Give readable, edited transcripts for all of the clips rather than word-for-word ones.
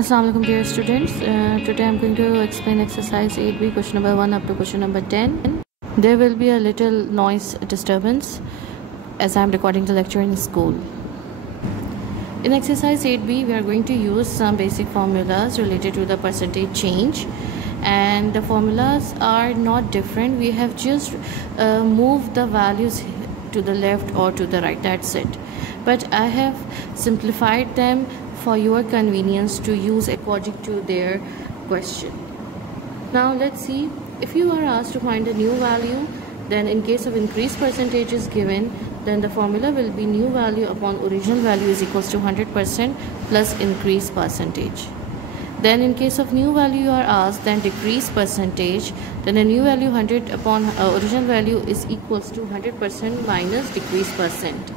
Assalamualaikum dear students. Today I'm going to explain exercise 8B question number 1 up to question number 10. There will be a little noise disturbance as I'm recording the lecture in school. In exercise 8B we are going to use some basic formulas related to the percentage change, and the formulas are not different. We have just moved the values to the left or to the right, that's it. But I have simplified them for your convenience to use according to their question. Now let's see, if you are asked to find a new value, then in case of increased percentage is given, then the formula will be new value upon original value is equals to 100% plus increased percentage. Then in case of new value you are asked, then decreased percentage, then the new value 100 upon original value is equals to 100% minus decreased percent.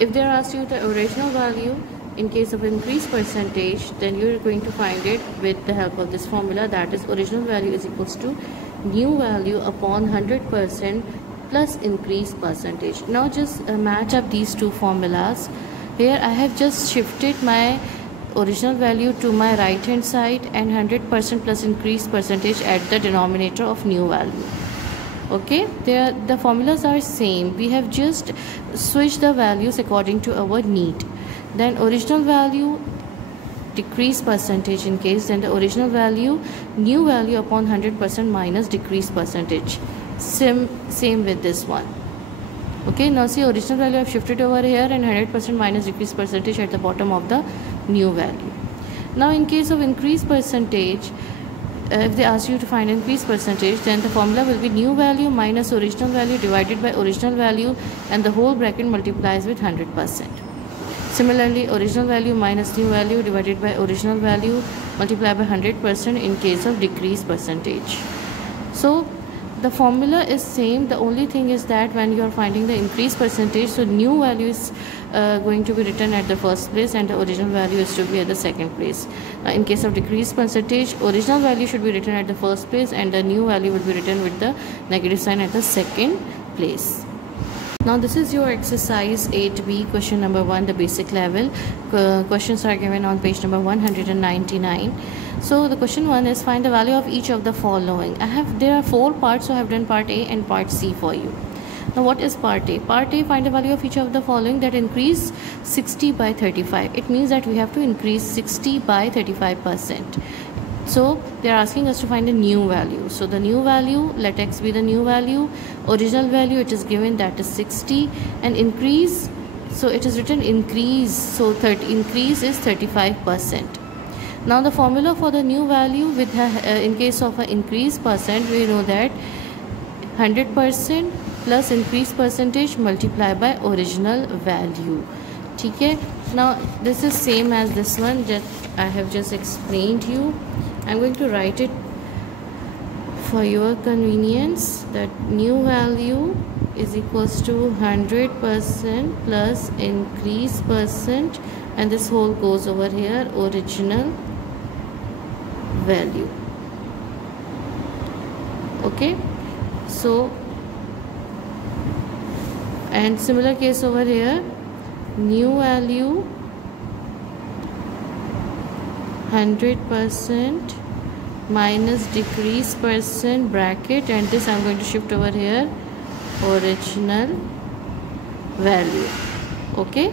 If they are asked you the original value, in case of increased percentage, then you are going to find it with the help of this formula, that is original value is equals to new value upon 100% plus increased percentage. Now just match up these two formulas. Here I have just shifted my original value to my right hand side and 100% plus increased percentage at the denominator of new value. Okay, the formulas are same. We have just switched the values according to our need. Then original value decreased percentage in case, then the original value new value upon 100% minus decreased percentage. Same with this one. Okay, now see, original value I have shifted over here and 100% minus decreased percentage at the bottom of the new value. Now in case of increased percentage, if they ask you to find increased percentage, then the formula will be new value minus original value divided by original value, and the whole bracket multiplies with 100%. Similarly, original value minus new value divided by original value multiplied by 100% in case of decreased percentage. So the formula is same. The only thing is that when you are finding the increased percentage, so new value is going to be written at the first place and the original value is to be at the second place. In case of decreased percentage, original value should be written at the first place and the new value will be written with the negative sign at the second place. Now this is your exercise 8B question number 1, the basic level. Questions are given on page number 199. So the question 1 is find the value of each of the following. There are 4 parts, so I have done part A and part C for you. Now what is part A? Part A, find the value of each of the following that increase 60 by 35. It means that we have to increase 60 by 35%. So they are asking us to find a new value. So the new value, let x be the new value. Original value, it is given, that is 60, and increase, so it is written increase, so increase is 35%. Now the formula for the new value with in case of an increased percent, we know that 100% plus increased percentage multiplied by original value. Okay, now this is same as this one that I have just explained you. I'm going to write it for your convenience, that new value is equals to 100% plus increased percent, and this whole goes over here, original value. Okay, so and similar case over here, new value 100% minus decreased percent bracket, and this I'm going to shift over here, original value. Okay,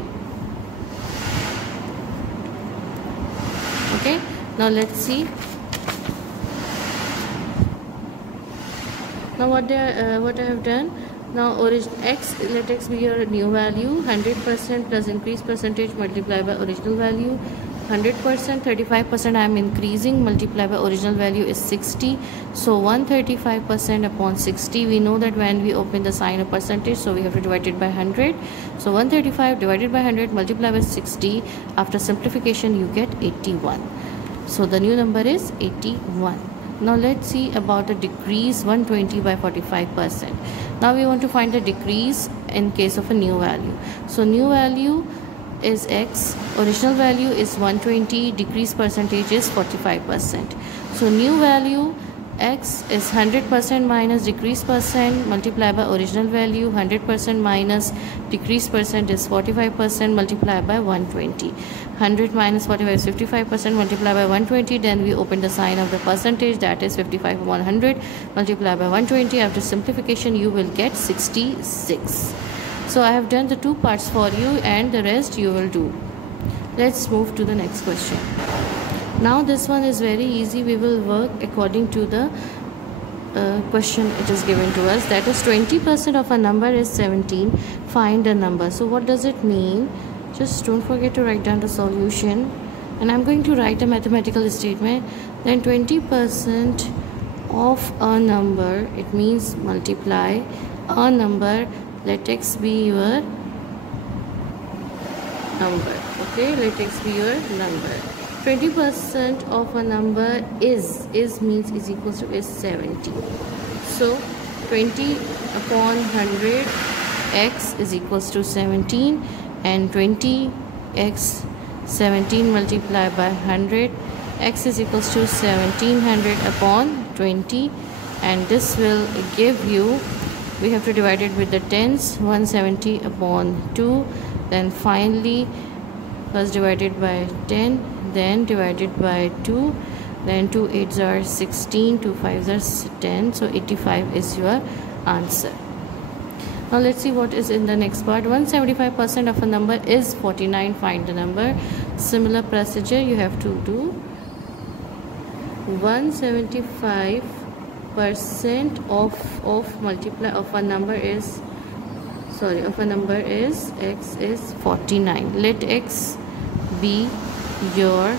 now let's see. Now what I have done, now x, let x be your new value, 100% plus increased percentage multiplied by original value. 100%, 35% I am increasing, multiplied by original value is 60. So 135% upon 60, we know that when we open the sign of percentage, so we have to divide it by 100. So 135 divided by 100 multiplied by 60, after simplification you get 81. So the new number is 81. Now let's see about the decrease 120 by 45%. Now we want to find the decrease in case of a new value. So new value is x, original value is 120, decreased percentage is 45%. So new value x is 100% minus decreased percent multiplied by original value. 100% minus decreased percent is 45% multiplied by 120. 100 minus 45 is 55%, multiply by 120, then we open the sign of the percentage, that is 55 upon 100, multiply by 120. After simplification you will get 66. So I have done the two parts for you and the rest you will do. Let's move to the next question. Now this one is very easy. We will work according to the question it is given to us, that is 20% of a number is 17, find a number. So what does it mean? Just don't forget to write down the solution, and I'm going to write a mathematical statement. Then 20% of a number, it means multiply a number, let x be your number. Okay, let x be your number. 20% of a number is means is equals to is 70. So 20 upon 100, x is equals to 17, and 20x 17 multiplied by 100, x is equals to 1700 upon 20, and this will give you, we have to divide it with the tens, 170 upon 2, then finally first divided by 10, then divided by 2, then 2 8s are 16, 2 5s are 10, so 85 is your answer. Now let's see what is in the next part. 175% of a number is 49, find the number. Similar procedure you have to do. 175% of multiply of a number is x is 49. Let x be your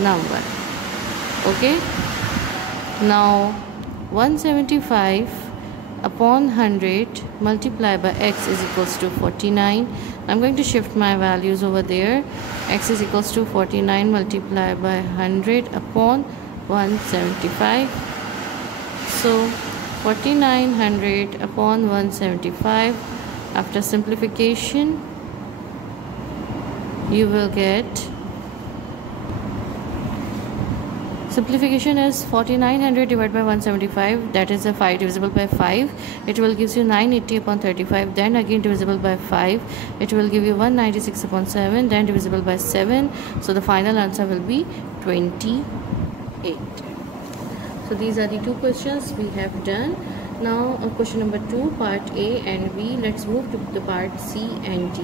number. Okay, now 175 upon 100 multiply by x is equals to 49. I'm going to shift my values over there. X is equals to 49 multiplied by 100 upon 175. So 4900 upon 175. After simplification you will get, simplification is 4900 divided by 175, that is a 5 divisible by 5, it will give you 980 upon 35, then again divisible by 5, it will give you 196 upon 7, then divisible by 7, so the final answer will be 28. So these are the two questions we have done. Now question number 2, part A and B. Let's move to the part C and D.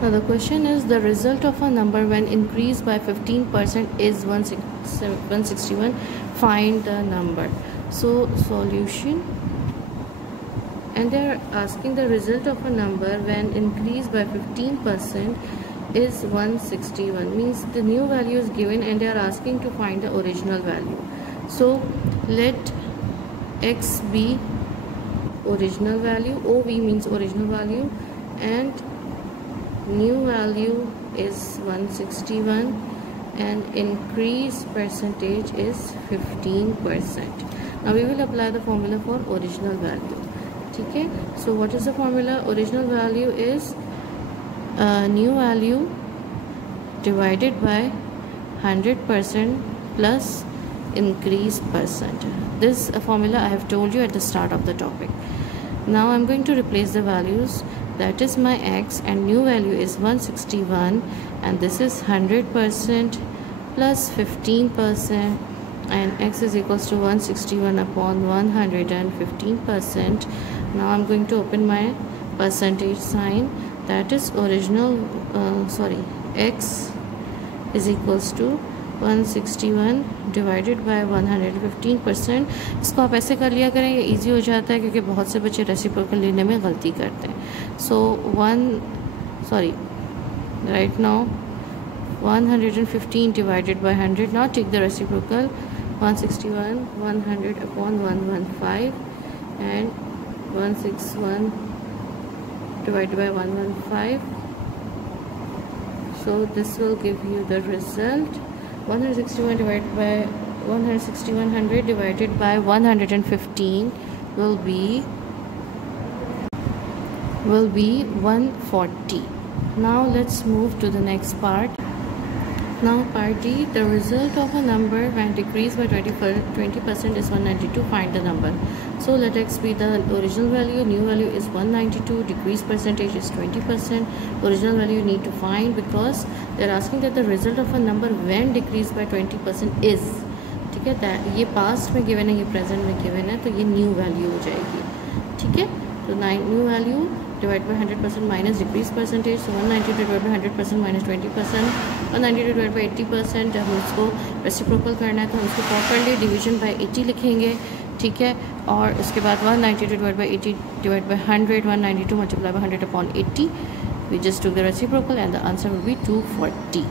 Now the question is, the result of a number when increased by 15% is 161, find the number. So solution, and they are asking the result of a number when increased by 15% is 161, means the new value is given and they are asking to find the original value. So let x be original value, OV means original value, and new value is 161, and increase percentage is 15%. Now we will apply the formula for original value. Okay, so what is the formula? Original value is new value divided by 100% plus increase percent. This formula I have told you at the start of the topic. Now I'm going to replace the values. That is my x, and new value is 161, and this is 100% plus 15%, and x is equals to 161 upon 115%. Now I'm going to open my percentage sign, that is original x is equals to 161 divided by 115%. इसको आप ऐसे कर लिया करें, ये easy हो जाता है क्योंकि बहुत से बच्चे रेसिप्रोकल लेने में गलती करते हैं. सो right now 115 divided by 100. Now take the reciprocal, 161 100 upon 115, and 161 divided by 115. So this will give you the result. 161 divided by 100 divided by 115 will be 140. Now let's move to the next part. Now part D, the result of a number when decreased by 20% is 192, find the number. So let x be the original value. New value is 192. Decrease percentage is 20%. Original value you need to find because they're asking that the result of a number when decreased by 20% is, ठीक है, that ये past में given है, ये present में given है, तो ये न्यू वैल्यू हो जाएगी. ठीक है, तो new value divide by 100% minus decrease percentage. So 192 divide by 100% minus 20%. 192 divide by 80%. जब हम उसको रेसिप्रोकल करना है तो हम उसको प्रॉपरली डिवीजन बाई 80 लिखेंगे. ठीक है, और उसके बाद 192 divide by 80 divide by 100. 192 multiply by 100 upon 80. We just took the reciprocal and the answer will be 240.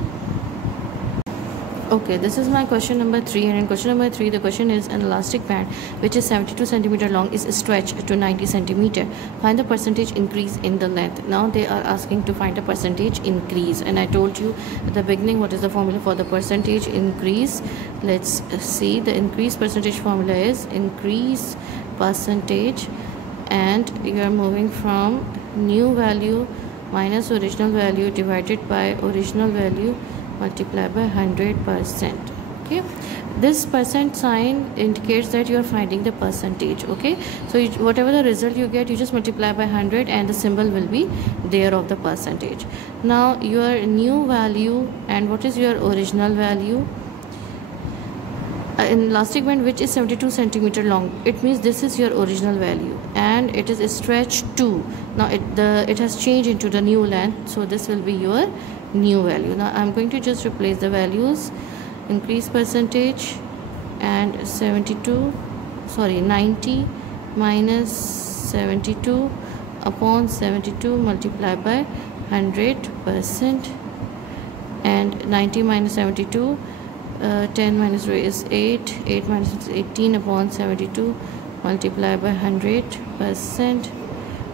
Okay, this is my question number 3, and in question number 3 the question is an elastic band which is 72 centimeter long is stretched to 90 centimeter. Find the percentage increase in the length. Now they are asking to find the percentage increase, and I told you at the beginning what is the formula for the percentage increase. Let's see. The increase percentage formula is increase percentage, and you are moving from new value minus original value divided by original value multiplied by 100%. Okay, this percent sign indicates that you are finding the percentage. Okay, so whatever the result you get, you just multiply by 100 and the symbol will be there of the percentage. Now your new value and what is your original value? An elastic band which is 72 centimeter long, it means this is your original value and it is stretched to, now it has changed into the new length, so this will be your new value. Now I'm going to just replace the values. Increase percentage and 90 minus 72 upon 72 multiplied by 100%, and 90 minus 72, 10 minus 3 is 8, 8 minus 6 is 18 upon 72 multiplied by 100%,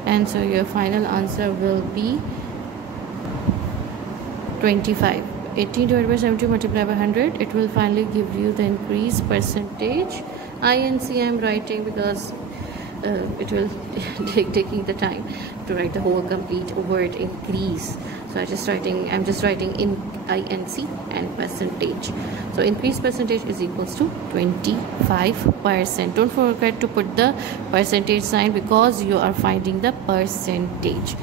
and so your final answer will be 25. 18 divided by 70 multiplied by 100, it will finally give you the increase percentage. INC I am writing because it will taking the time to write the whole complete word increase, so I'm just writing in INC and percentage. So increase percentage is equals to 25%. Don't forget to put the percentage sign because you are finding the percentage.